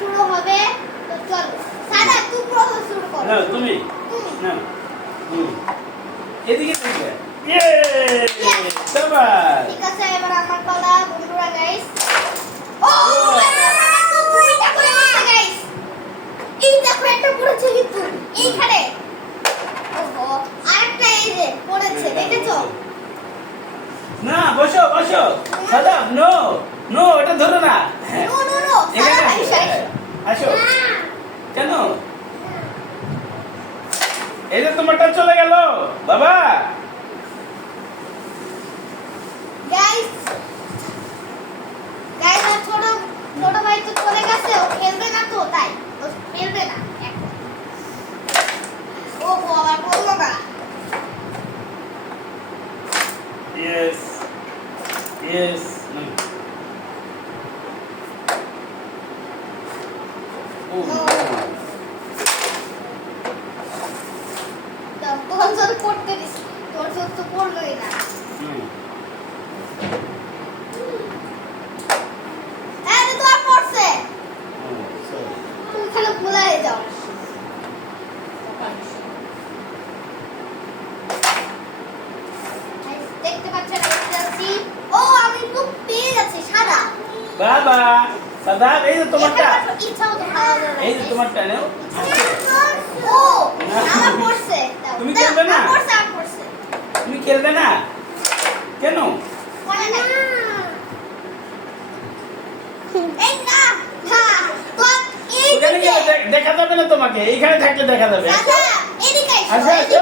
শুরু হবে। তো চলো সাদা তুই প্রথম শুরু কর। না তুমি না এদিকে থেকে ইয়ে শাবাশ ঠিক আছে এবার আমার পালা বন্ধুরা গাইস। ও দুইটা করে মারছে গাইস। এই দেখো একটা পড়েছে কিন্তু এইখানে। ওহো আরেকটা এই যে পড়েছে দেখেছো? না বসো বসো সাদা নো নো এটা ধরো না নো নো নো সাদা ভাই আসো কেন এই যে তোমারটা চলে গেল বাবা গাইস গাইস ছোট ছোট ভাই তো চলে গেছে ও খেলবে না তো তাই ও খেলবে না এখন। ও বাবা বললো না। ইয়েস ইয়েস ও তোর জন্য পড়তে দিস তোর জন্য তো পড়লোই না। এই তো আর পড়ছে তুমি খালি ভুলাই যাও। দেখতে পাচ্ছেন যাচ্ছি। ও আমি তো পেয়ে যাচ্ছি সাদা বাবা সাদা এই যে তোমারটা ইচ্ছা হতো ভালো লাগে। এই যে তোমারটা নাও ও আমার পড়ছে তুমি খেলবে না? আমার পড়ছে আমার পড়ছে তুমি খেলবে না কেন পড়ে না এই না না তো এই ওখানে গেলে দেখা যাবে না তোমাকে এইখানে থাকলে দেখা যাবে সাদা এদিকে আচ্ছা আচ্ছা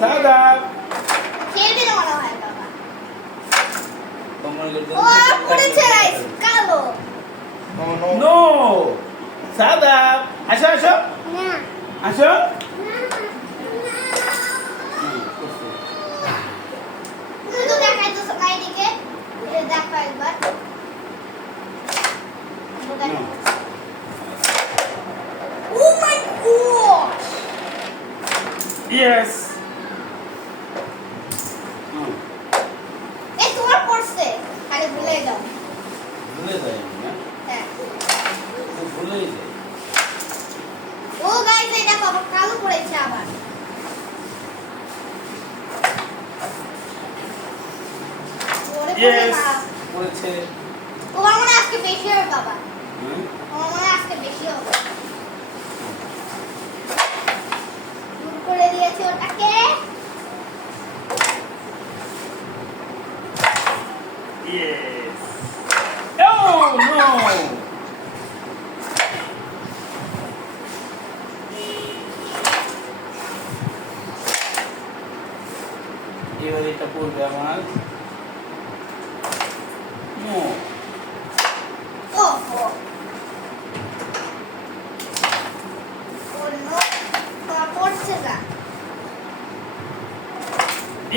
সাদা খেলবে না মনে হয় বাবা। তোমার ও পড়েছে রাইস কালো নো সাদা আসো আসো না আসো তুই তো দেখাইছিস না এদিকে দেখো একবার ও মাই গড ইয়েস এই তোমার পড়ছে খালি ভুলে যাও। ভুলে যাই না হ্যাঁ ভুলেই যাই ও গাইস এই দেখো আমার কালো পড়েছে আবার। ওরে পড়ে ইয়েস না বলছে তোমার মনে হয় আজকে বেশি হবে বাবা। তোমার মনে হয় আজকে বেশি হবে। দূর করে দিয়েছি ওটাকে। ইয়েস ও নো এবার এটা পড়বে আমার নো ওহো ও নো তোমার পড়ছে না।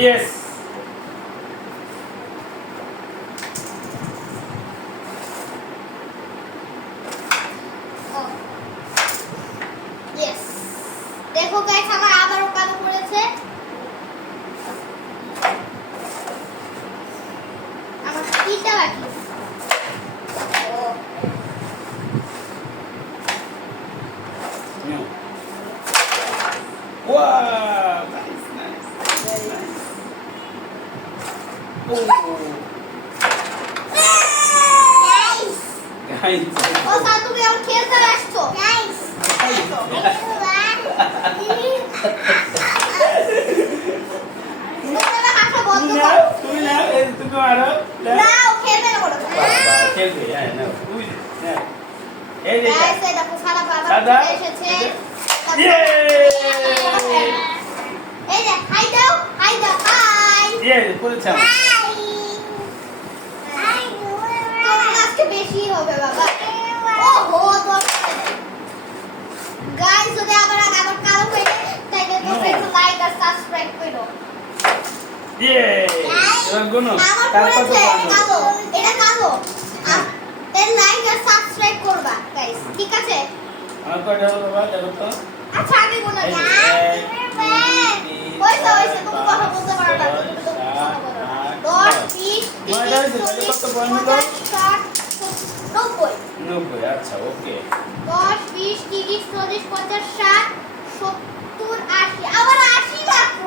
ইয়েস ও ইয়েস দেখো গাইস আমার আবারও কালো পড়েছে। আমার তিনটা বাকি। ও No. Wow, nice, nice, nice. Oh, guys guys. ও স্যার তুমি আমার খেলতে আসছো গাইস তোমরা হাসা বন্ধ তুমি করো। তুমি না তুমি আরো না ও খেলবে না বলো। খেলবে হ্যাঁ না তুই হ্যাঁ এই যে গাইস এই দেখো সাদা বাবা সাদা। এসেছে। ইয়ে এই যে হাই দাও হাই হাই ইয়ে করেছে আমার হাই তোমার আজকে বেশি হবে বাবা। ওহো গাইস যদি আবার আবার কালো হয়ে যায় তাহলে তোমরা একটু লাইক আর সাবস্ক্রাইব করো। ইয়ে এবার গুনো আমার তারপর তো পড়েছে বানাবো। কালো এটা কালো তাহলে লাইক আর সাবস্ক্রাইব করবা গাইস ঠিক আছে। আমার কয়টা হলো বাবা দেখো তো আচ্ছা আমি বলে এই যে, দিই ওইসে ওইসে তুমি কথা বলতে পারো না তুমি তো কথা বলো না। 10 20 তোমার কাছে 30 কত 40 পয়েন্ট হলো? 50 60 90 90 আচ্ছা ওকে 10 20 30 40 50 60 70 80 আবার 80 মাত্র